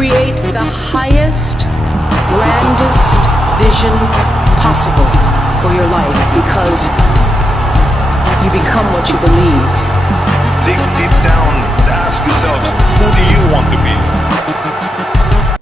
create the highest, grandest vision possible for your life, because you become what you believe. Deep down, ask yourselves, who do you want to be?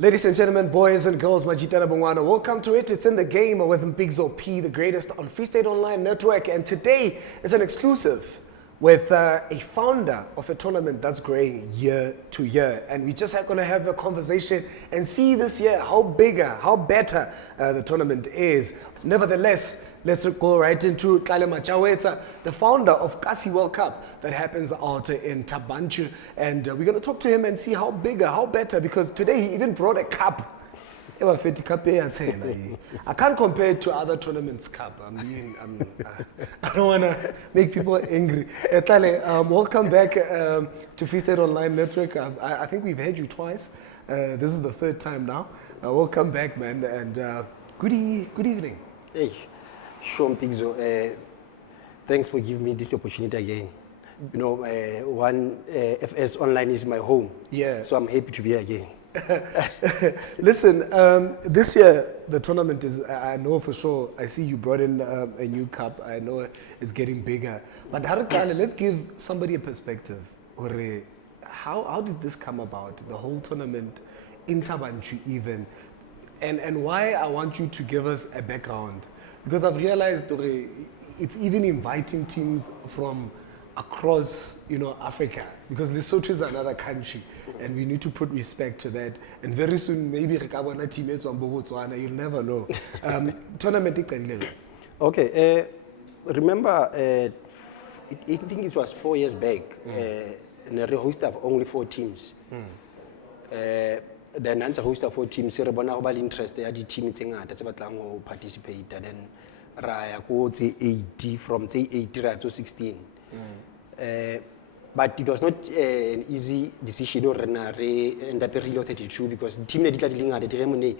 Ladies and gentlemen, boys and girls, Majaotse, welcome to it. It's in the game with Mpigzo P, the greatest on Free State Online Network. And today is an exclusive with a founder of a tournament that's growing year to year. And we just going to have a conversation and see this year how bigger, how better the tournament is. Nevertheless, let's go right into Tlale Majaotse, the founder of Kasi World Cup that happens out in Tabanchu. And we're going to talk to him and see how bigger, how better, because today he even brought a cup. I can't compare it to other tournaments cup. I mean, I don't want to make people angry. Tlale, welcome back to Free State Online Network. I think we've had you twice. This is the third time now. Welcome back, man, and good evening. Hey, sure, Mpigzo. Thanks for giving me this opportunity again. You know, FS Online is my home. Yeah. So I'm happy to be here again. Listen, this year the tournament is, I know for sure, I see you brought in a new cup. I know it's getting bigger. But let's give somebody a perspective. How did this come about, the whole tournament in Tabanchu even? And why I want you to give us a background. Because I've realized it's even inviting teams from across, Africa, because Lesotho is another country, and we need to put respect to that. And very soon, maybe Rekabana team is on Botswana. You'll never know. Tournament. Okay. Remember, I think it was 4 years back. And the host of only 4 teams. Then answer host of 4 teams. So we have interest in the team that's about participate. And then Raya go 80 from 80 to 16. But it was not an easy decision or end up 32 because the team that dealing at the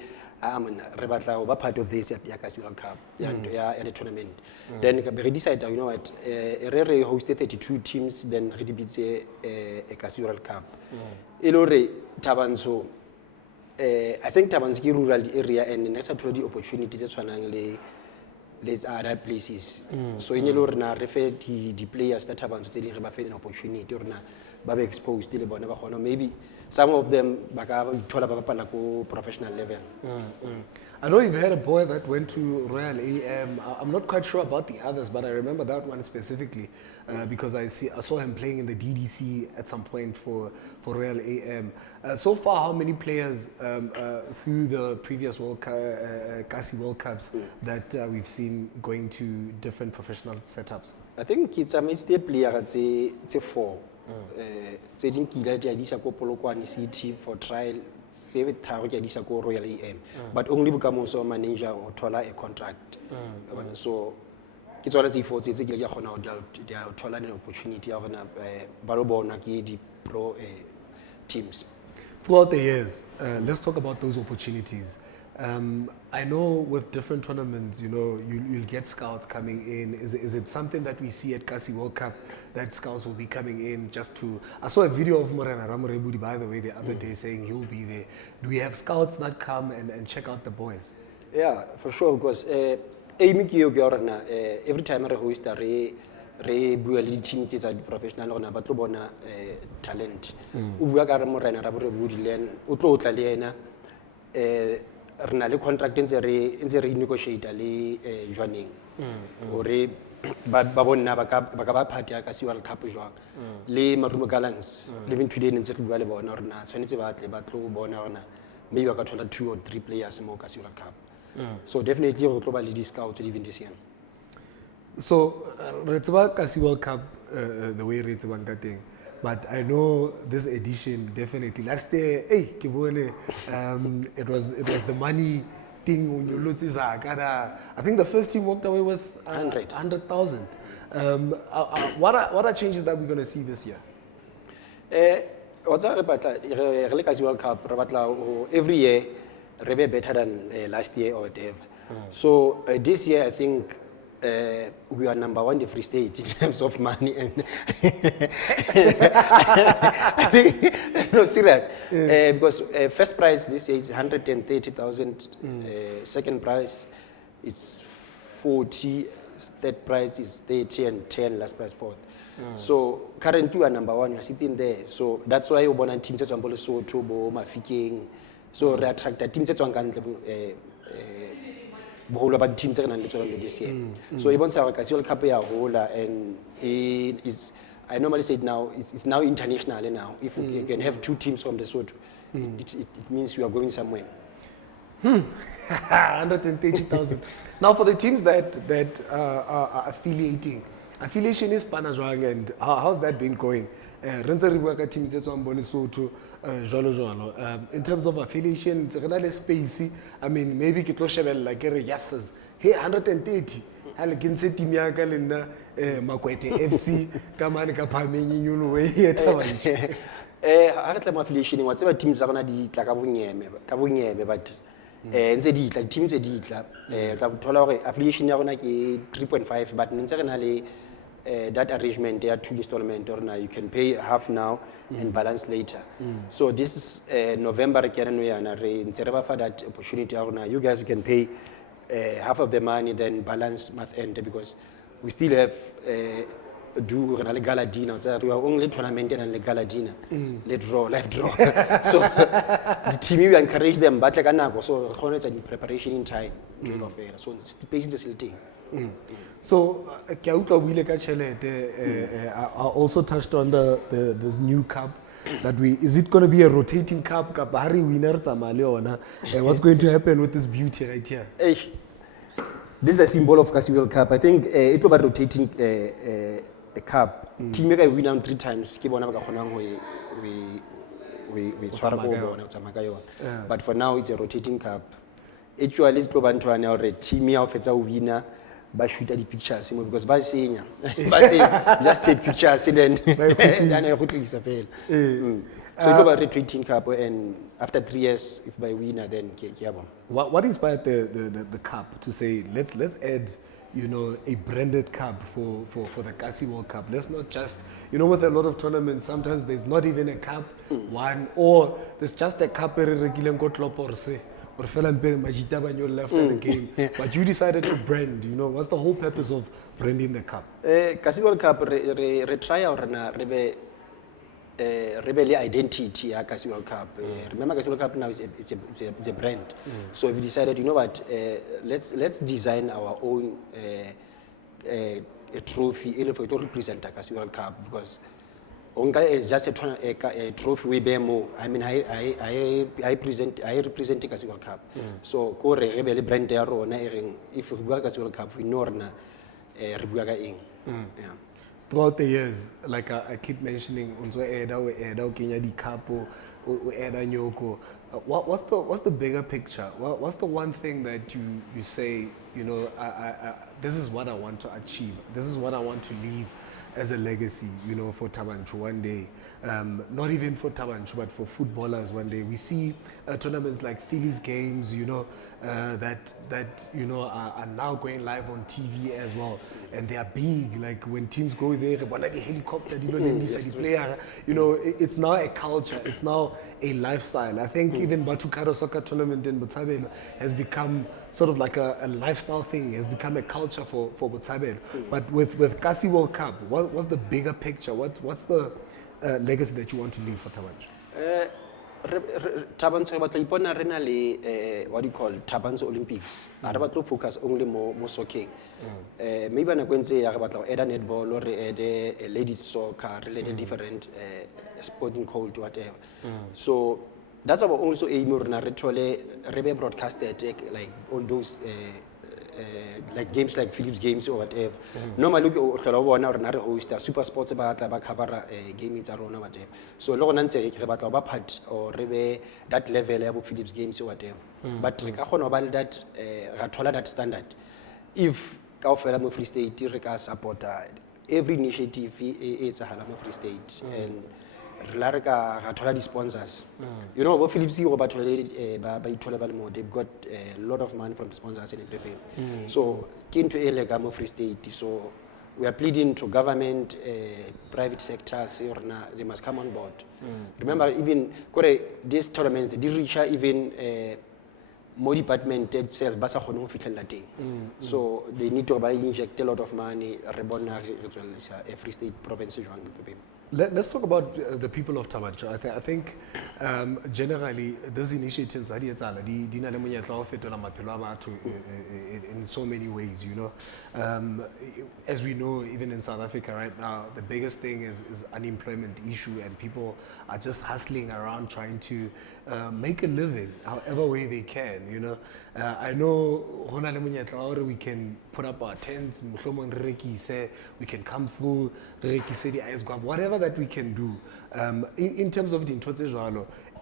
part of this at the Kasi World Cup at the tournament. Then we decided, you know what, we hosted 32 teams, then we did a Kasi World Cup. Elore Tabanso, I think Tabanski rural area and next to the opportunities that there's other places. So in your na refer the players that have an opportunity or na be exposed to the maybe some of them professional level. I know you've had a boy that went to Royal AM. I'm not quite sure about the others, but I remember that one specifically because I saw him playing in the DDC at some point for Royal AM. So far, how many players through the previous Kasi World Cups that we've seen going to different professional setups? I think it's a mistake player. It's 4. City for trial. Royal AM, but only become also a manager or taller a contract. So it's all for it's an opportunity of the pro teams. Throughout the years, let's talk about those opportunities. I know with different tournaments, you'll get scouts coming in. Is it something that we see at Kasi World Cup that scouts will be coming in just to? I saw a video of Morena Ramorebudi, by the way, the other day saying he'll be there. Do we have scouts that come and check out the boys? Yeah, for sure, because every time I host a lead teams is a professional but talent. Morena Ramorebudi Tlale contract in the renegotiate joining or babona party Kasi World Cup join le marumo galants living today in the Valebon or not so it's about bona maybe I got 2 or 3 players more Kasi World Cup. So definitely global lead scout to live in this year. So it's about Kasi World Cup the way it's about that thing. But I know this edition definitely. Last year, it was the money thing when you notice. I think the first team walked away with 100,000. What are changes that we're going to see this year? What's about Kasi World Cup? Every year, better than last year or whatever. So this year, I think we are number 1 in the Free State in terms of money, and I think, no, serious, because first prize this year is 130,000, second prize it's 40, third prize is 30, and 10 last prize fourth. So currently we are number 1, we are sitting there. So that's why you want teams that are Lesotho, Bo, Mafikeng. So we attract the teams that are boholo about teams that are this year. So even our World Cup whole, and it is, I normally say it now, it's now international now. If you can have 2 teams from Lesotho, it means you are going somewhere. 130,000. Now for the teams that are affiliating, affiliation is Panajwang, and how's that been going? Renza Ribuaka teams that's on Lesotho, jolo jolo. In terms of affiliation, it's another space. I mean, maybe Kitlo Shevel like yeses. Hey, 130. Halakinse team yaka lena Makwete FC kamane kapamenyi nyulu we here tawanje. Agatla affiliation whatever teams are gonna di tla ka bonyebe but ntse di tla teams tse di tla tla thola hore affiliation ya rona ke 3.5 but ntse re na le that arrangement there 2 installment or now you can pay half now and balance later. So this is November re kena no yana re ntse re ba fa that opportunity ya rona you guys can pay half of the money then balance month end because we still have do a gala dinner. So we are only tournament and a gala dinner. Let draw, live draw. So the team we encourage them, but like another, so it's in preparation in time. So it's the patient facility. So Kiauta Wileka Chele also touched on this new cup. That is it going to be a rotating cup? Bahari winner Tamaleona. What's going to happen with this beauty right here? This is a symbol of Kasi World Cup. I think it will be rotating a cup. Team make win them 3 times. But for now, it's a rotating cup. Actually, it's probably a team of a winner. But shoot at the pictures because by saying just take pictures and then so it was a retreating cup, and after 3 years, if by winner, then what inspired the cup to say let's add a branded cup for the Kasi World Cup? Let's not just with a lot of tournaments sometimes there's not even a cup one or there's just a cup or left at the game, but you decided to brand. What's the whole purpose of branding the cup? Kasi World Cup retry our rebel identity ya Kasi World Cup. Remember Kasi World Cup now it's a brand. So we decided, let's design our own a trophy to represent the Kasi World Cup because it's just a trophy we bear more. I mean, I represent the Kasi World Cup. So ko re rebel brand ya rona if we go Kasi World Cup we know na re bua ka eng. Yeah. Throughout the years, like I keep mentioning, unzo eda Kenya di capo, eda nyoko. What's the bigger picture? What's the one thing that you say? This is what I want to achieve. This is what I want to leave as a legacy. For Tabanchu one day. Not even for Tabanchu, but for footballers one day. We see tournaments like Phillies games, that are now going live on TV as well, and they are big. Like when teams go there, the helicopter, it's now a culture. It's now a lifestyle. I think even Batukaro soccer tournament in Botshabelo has become sort of like a lifestyle thing. Has become a culture for Botshabelo. But with Kasi World Cup, what's the bigger picture? What's the legacy that you want to leave for Tabanchu? Tabanchu batla ipona re na le what do you call Tabanchu Olympics. Re batla focus only mo soccer. Maybe na kwentse ya re batla eda netball or ede ladies soccer related different sporting code whatever. So that's our also aim rena re thole re be broadcasted like all those like games like Philips games or whatever. Normally look re bona re na re host super sports ba tla ba cover gaming tsa rona whatever. So lo gona ntse re batla ba part or re be that level ya bo Philips games or whatever. But re ka gona ba that ra thola that standard if ka ofela mo Free State re ka support every initiative it's a hala mo Free State and re la re ka ra thola di-sponsors. You know, bo Philips go ba ithola ba le mo, they've got a lot of money from sponsors and everything. So ke ntho e le ka mo Free State, so we are pleading to government, private sectors, they must come on board. Remember, even these tournaments, they reach even more department itself, so they need to inject a lot of money. A Free State province. Let's talk about the people of Tabacho. I think generally these initiatives in so many ways, you know. As we know, even in South Africa right now, the biggest thing is unemployment issue, and people are just hustling around trying to make a living however way they can, you know. I know we can put up our tents, we can come through, whatever that we can do. In terms of the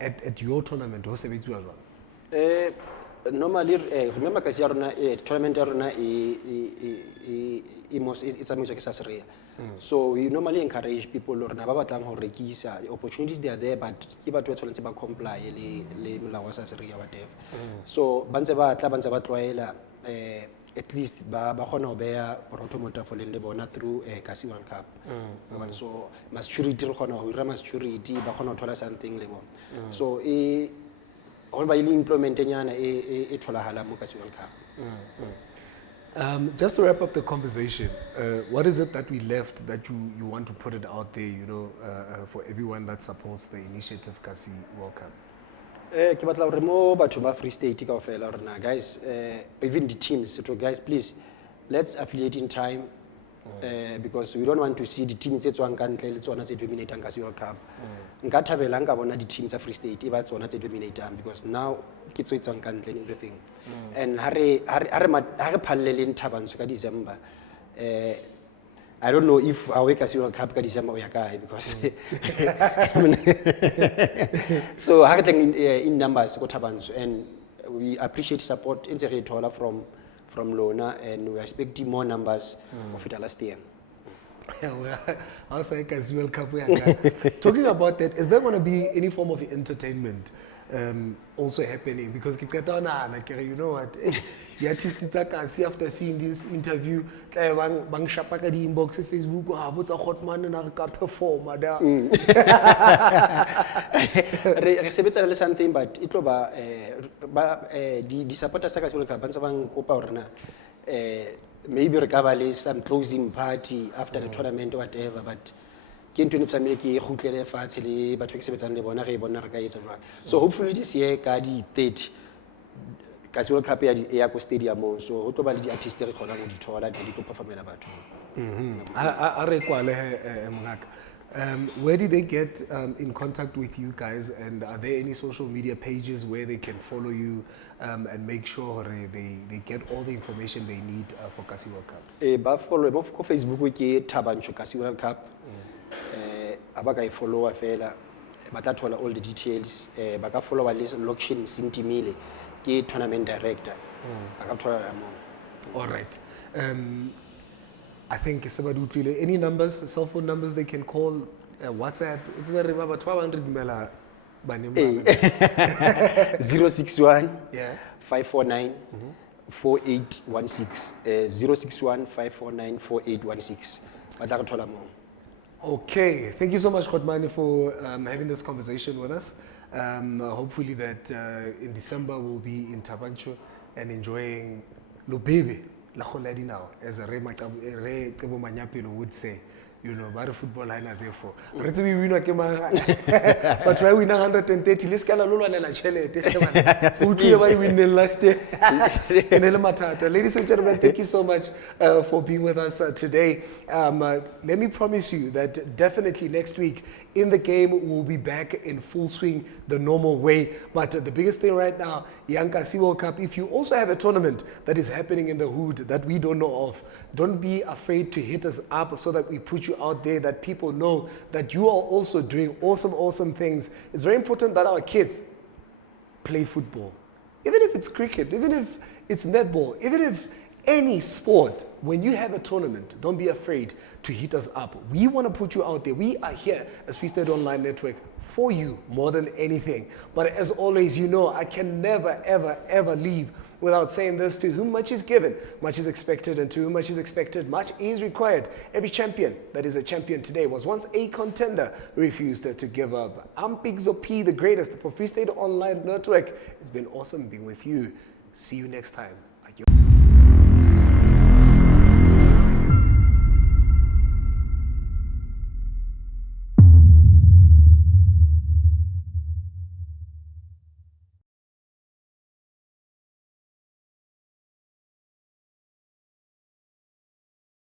at your tournament, normally, remember, tournament it's a music. So we normally encourage people the opportunities they are there, but keep to comply whatever. So at least ba khona beya promoter for le bona through Kasi World Cup. So maturity re khona ho ira maturity ba khona thola something le bona. So all by implement nyana e tholahala mo Kasi World Cup. Just to wrap up the conversation, what is it that we left that you want to put it out there, you know, for everyone that supports the initiative Kasi World Cup? Ke batla hore mo batho ba Free State kaofela hore na guys, even the teams, so guys, please let's affiliate in time, because we don't want to see the teams tse tswang ka ntle le tsona tse dominating Kasi World Cup. Nka thabela nka bona di teams tsa Free State e ba tsona tse dominating, because now ke tse tswang ka ntle and everything. And ha re phallele Thabantsho ka December, I don't know if our Kasi World Cup ka December o ya kae, because so ha re in numbers go Thabantsho, and we appreciate support in the from Lona, and we are expecting more numbers of it last year. Kasi World Cup. Talking about that, is there going to be any form of entertainment also happening? Because you know what, the artists after seeing this interview, bang shapa ka di inbox Facebook, what's a hot man na ka perform ada. Re sebetsa le something, but it ba di supporters sa Kasi World Cup bantsa bang kopa hore na maybe re ka ba le some closing party after the tournament or whatever, but so hopefully this year ka di 30 Kasi World Cup ya ko stadium, so ho to ba le di artists re khona go di thola di to performela batho. Where did they get in contact with you guys, and are there any social media pages where they can follow you and make sure they get all the information they need for Kasi World Cup? Ba follow mo ko Facebook ke Thabantsho Kasi World Cup. Abaka follow fela ba tla thola all the details. Ba ka follow list location Sintimile ke tournament director. Ba ka thola mo. All right. I think any numbers, cell phone numbers they can call, WhatsApp. It's very about 1200 mela. 061 yeah 549 4816. 061 549 4816. Ba tla thola mo. Okay, thank you so much, Khotmani, for having this conversation with us. Hopefully that in December we'll be in Thabantsho and enjoying Lubebe, La Kholadi now, as a Re Tebo Manyapelo would say. You know, but football line are there for. But why we now 130? Let's get a little and a chele. We win last year. Ladies and gentlemen, thank you so much for being with us today. Let me promise you that definitely next week in the game we'll be back in full swing the normal way. But the biggest thing right now, Young Kasi World Cup, if you also have a tournament that is happening in the hood that we don't know of, don't be afraid to hit us up so that we put you out there, that people know that you are also doing awesome things. It's very important that our kids play football. Even if it's cricket, even if it's netball, even if any sport, when you have a tournament, don't be afraid to hit us up. We want to put you out there. We are here as Free State Online Network for you more than anything. But as always, you know, I can never, ever, ever leave without saying this: to whom much is given, much is expected, and to whom much is expected, much is required. Every champion that is a champion today was once a contender who refused to give up. I'm Pixel P, the greatest for Free State Online Network. It's been awesome being with you. See you next time.